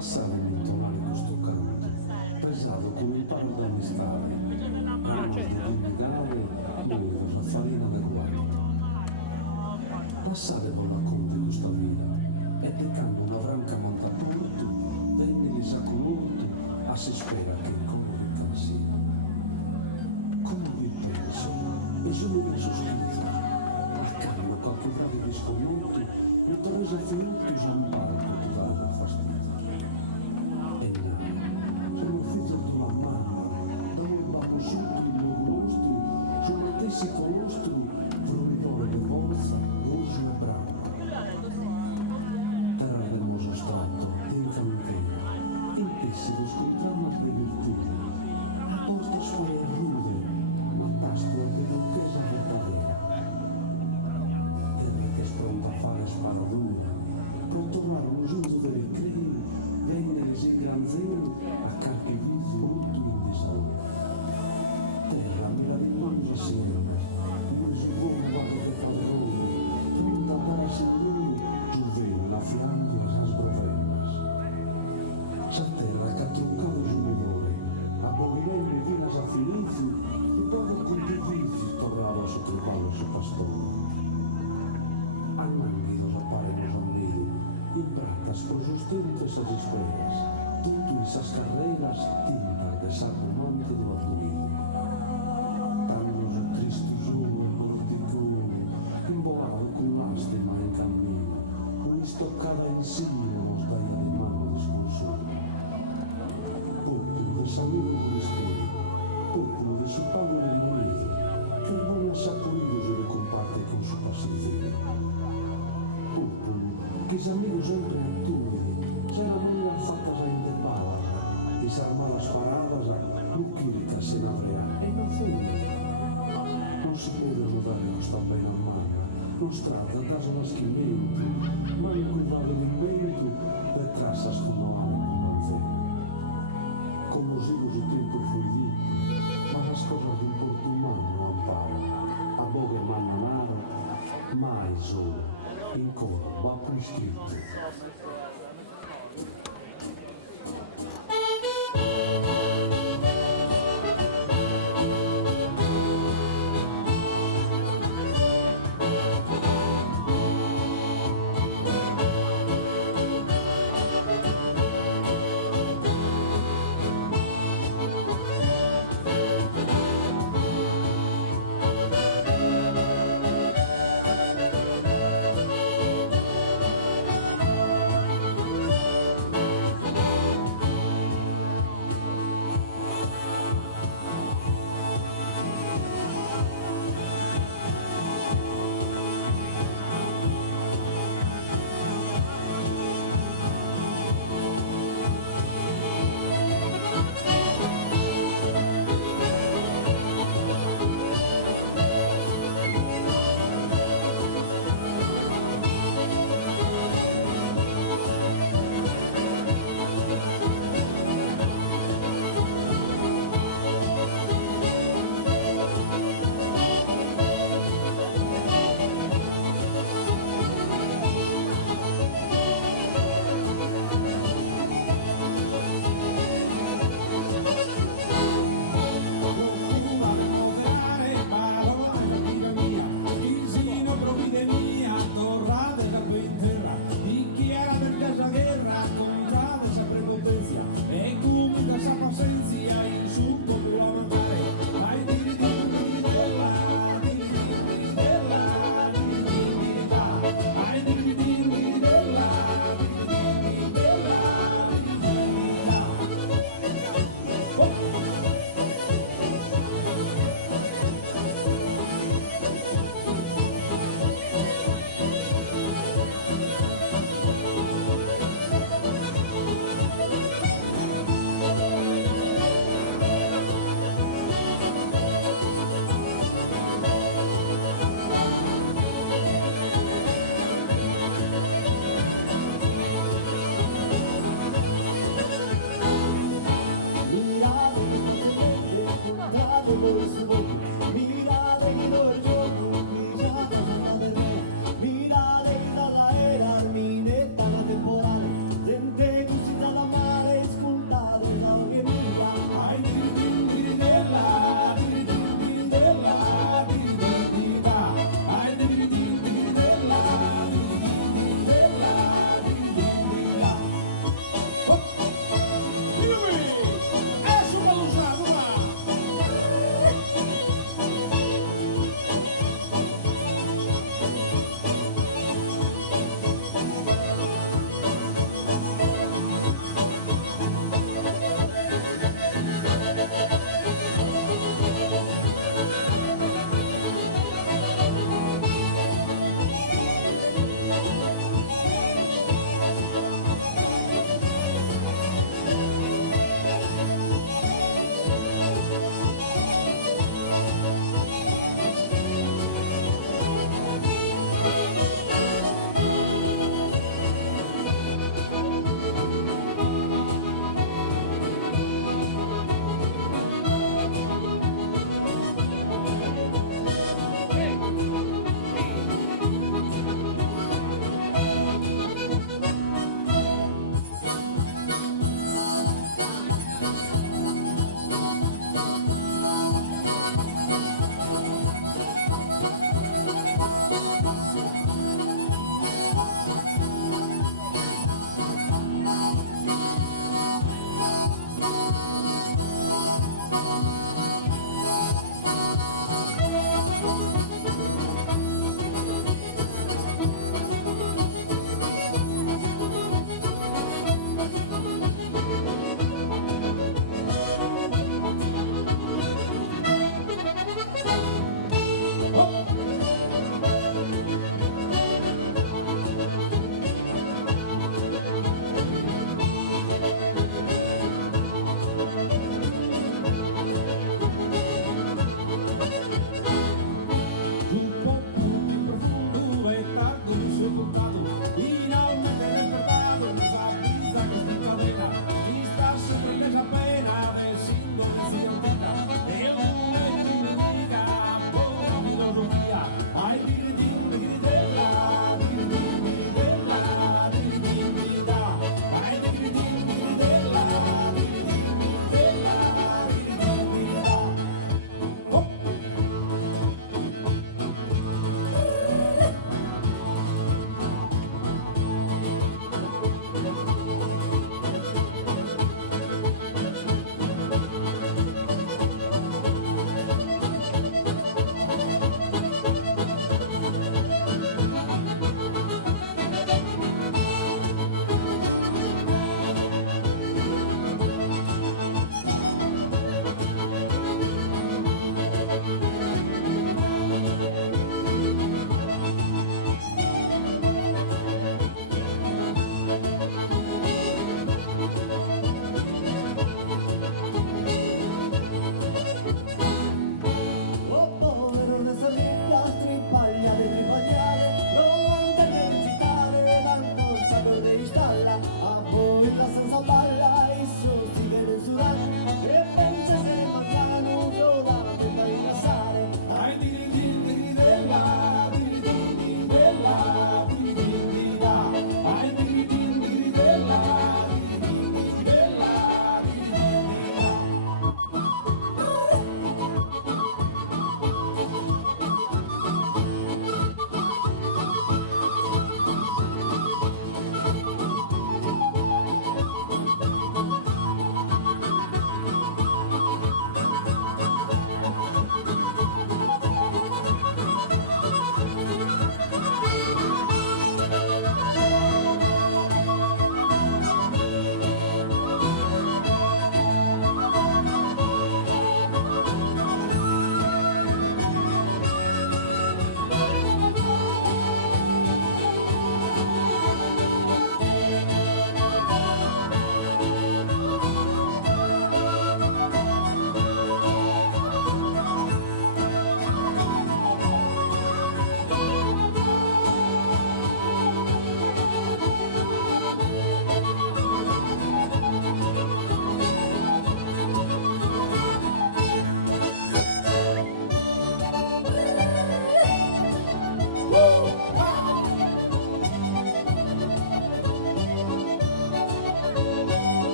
Passare a intonare questo canto, pesato come il palo da mestare, ramos di indicare, noi la farina del guardo. Passare con la conte questa via, e peccando una branca montapurto, venne di sacco molto, a si spera che incomoda sia. Come vi penso, e sono vi sospetto, a cambio qualche bravo di sconmonto, mi torrese finito usamparo che ti dava fastidio. E no, sono figlio di una mamma, da un babbo sotto il loro rostro, sono stessi colostro, fruitore di forza, rosso e bravo. Terra del moso strato, in campagna, in pesce lo scontrano a virtù. A porta sua è rude, ma Pasqua che non chiesa verdadera. Terra che è pronta a fare sparadura, pronto a un giunto del crime, venne in gran zelo a carche visi molto in disonore. Terra me la rimando sempre, non si può guardare che padrone, pronta a dare a signore, giovene la fianco a sasgrovellas. Sa terra che ha troncato su minore, a Bovinelli fino a Filizi, e dopo con i vizi tornava sotto il ballo su pastore. Al mangido appare los amigos, in pratas con sus tintes o disperas, tutto in sas carreras tinta de sarcomante do arduino. Tannos o tristus lume morticuno, embogado con lástima en camino, una estocada en signo nos daia de mano desconsuelo. Popolo de salido cristiano, popolo de su pago de morido, que non ha sacudido se le comparte con su pacificio. Popolo que os amigos sempre actuen, se non las fatas a interpalas, desarmar as paradas a luquiricas se navrea, e na fundo. Non si può notare questa bella mano, non strada, caso naschimento, ma in cui vale l'invento, per trassa sfumaare con l'anzeno. Como os higos o tempo foi dito, mas as cosas do corpo humano non amparam. A boga é mananara, mais ora, in coro va prescritto.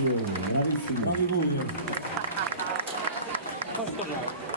bravissimo, bravissimo. Bravi voi. Posso tornare?